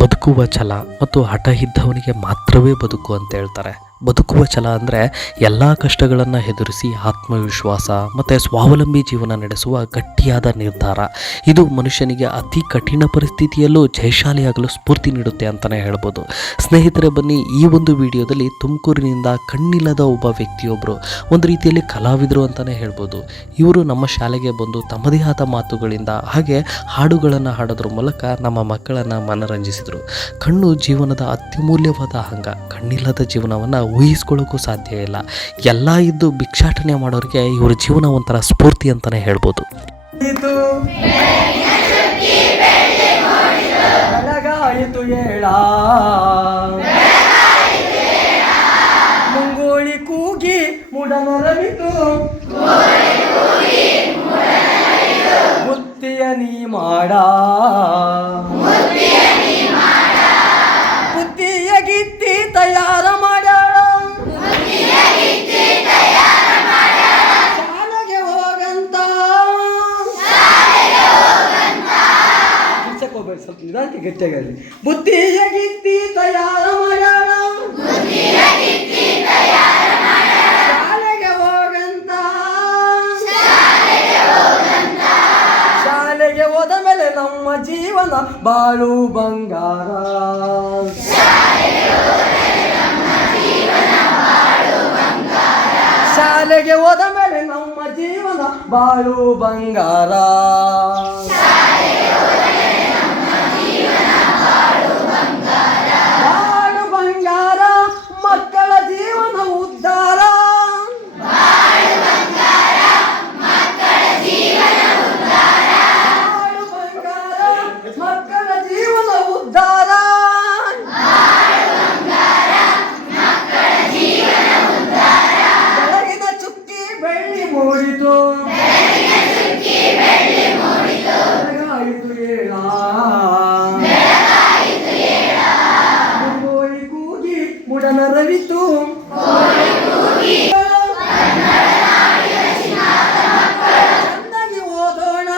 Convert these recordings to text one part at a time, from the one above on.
ಬದುಕುವ ಛಲ ಮತ್ತು ಹಠ ಇದ್ದವನಿಗೆ ಮಾತ್ರವೇ ಬದುಕು ಅಂತ ಹೇಳ್ತಾರೆ. ಬದುಕುವ ಛಲ ಅಂದರೆ ಎಲ್ಲ ಕಷ್ಟಗಳನ್ನು ಎದುರಿಸಿ ಆತ್ಮವಿಶ್ವಾಸ ಮತ್ತು ಸ್ವಾವಲಂಬಿ ಜೀವನ ನಡೆಸುವ ಗಟ್ಟಿಯಾದ ನಿರ್ಧಾರ. ಇದು ಮನುಷ್ಯನಿಗೆ ಅತಿ ಕಠಿಣ ಪರಿಸ್ಥಿತಿಯಲ್ಲೂ ಜಯಶಾಲಿಯಾಗಲು ಸ್ಫೂರ್ತಿ ನೀಡುತ್ತೆ ಅಂತಲೇ ಹೇಳ್ಬೋದು. ಸ್ನೇಹಿತರೆ, ಬನ್ನಿ ಈ ಒಂದು ವಿಡಿಯೋದಲ್ಲಿ ತುಮಕೂರಿನಿಂದ ಕಣ್ಣಿಲ್ಲದ ಒಬ್ಬ ವ್ಯಕ್ತಿಯೊಬ್ಬರು, ಒಂದು ರೀತಿಯಲ್ಲಿ ಕಲಾವಿದರು ಅಂತಲೇ ಹೇಳ್ಬೋದು. ಇವರು ನಮ್ಮ ಶಾಲೆಗೆ ಬಂದು ತಮ್ಮದೇ ಆದ ಮಾತುಗಳಿಂದ ಹಾಗೆ ಹಾಡುಗಳನ್ನು ಹಾಡೋದ್ರ ಮೂಲಕ ನಮ್ಮ ಮಕ್ಕಳನ್ನು ಮನರಂಜಿಸಿದರು. ಕಣ್ಣು ಜೀವನದ ಅತ್ಯಮೂಲ್ಯವಾದ ಅಂಗ. ಕಣ್ಣಿಲ್ಲದ ಜೀವನವನ್ನು ಊಹಿಸ್ಕೊಳ್ಳೋಕ್ಕೂ ಸಾಧ್ಯ ಇಲ್ಲ. ಎಲ್ಲ ಇದ್ದು ಭಿಕ್ಷಾಟನೆ ಮಾಡೋರಿಗೆ ಇವರ ಜೀವನ ಒಂಥರ ಸ್ಫೂರ್ತಿ ಅಂತಲೇ ಹೇಳ್ಬೋದು. ಮುಂಗೋಳಿ ಕೂಗಿ ಮುಡನರವಿತು ಮುತ್ತಿಯ ನೀ ಮಾಡ ಬುದ್ಧಿಯ ಗಿತ್ತಿ ತಯಾರ ಮಾಡ್ಯಾಳ ಶಾಲೆಗೆ ಹೋಗಂತ ಹೋಗ್ಬೇಡಿ, ಸ್ವಲ್ಪ ನಿಧಾನಕ್ಕೆ ಗಟ್ಟಿಯಾಗಲಿ. ಬುದ್ಧಿಯ ಗಿತ್ತಿ ತಯಾರ ಮಾಡ್ಯಾಳ ಶಾಲೆಗೆ ಹೋಗಂತ. ಶಾಲೆಗೆ ಹೋದ ಮೇಲೆ ನಮ್ಮ ಜೀವನ ಬಾಳು ಬಂಗಾರ. ಶಾಲೆಗೆ ಹೋದ ಮೇಲೆ ನಮ್ಮ ಜೀವನ ಬಾಳು ಬಂಗಾರ. ಬಾಳು ಬಂಗಾರ, ಮಕ್ಕಳ ಜೀವನ ಉದ್ಧಾರ. ಬಾಳು ಬಂಗಾರ, ಮಕ್ಕಳ ಜೀವನ ಉದ್ಧಾರ. ಬೆಳಗಿನ ಚುಕ್ಕಿ ಬೆಳ್ಳಿ ಮೂಡಿತು, ಬೆಳಗಾಯಿತು ಏಳ. ಮುಂಗೋಳಿ ಕೂಗಿ ಮುಡನರವಿತು ಚೆನ್ನಾಗಿ ಓದೋಣ,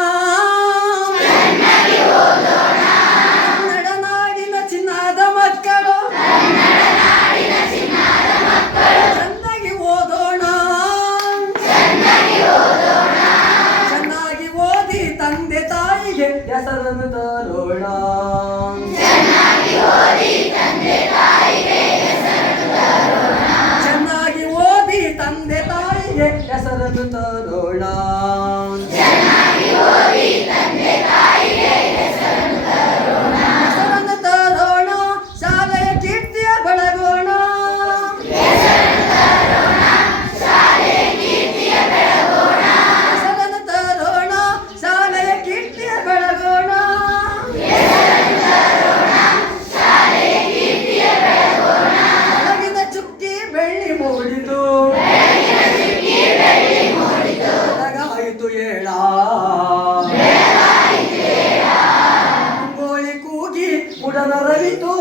ಕನ್ನಡ ನಾಡಿನ ಚಿನ್ನದ ಮಕ್ಕಳು. ಚೆನ್ನಾಗಿ ಓದೋಣ, ಚೆನ್ನಾಗಿ ಓದಿ ತಂದೆ ತಾಯಿಗೆ ಹೆಸರನ್ನು ತರೋಣ. ಚೆನ್ನಾಗಿ ಓದಿ ತಂದೆ ತಾಯಿಗೆ ಹೆಸರನ್ನು ತರೋಣ. ಹೆಸರನ್ನು ತರೋಣ, ಶಾಲೆಯ ಕೀರ್ತಿಯ ಬೆಳಗೋಣ. ಹೆಸರನ್ನು ತರೋಣ, ಶಾಲೆಯ ಕೀರ್ತಿಯ ಬೆಳಗೋಣ. ಬೆಳಗಿನ ಚುಕ್ಕಿ ಬೆಳ್ಳಿ ಮೂಡಿತು, ಬೆಳಗಾಯಿತು ಏಳ. ಮುಂಗೋಳಿ ಕೂಗಿ ಮುಡನರವಿತು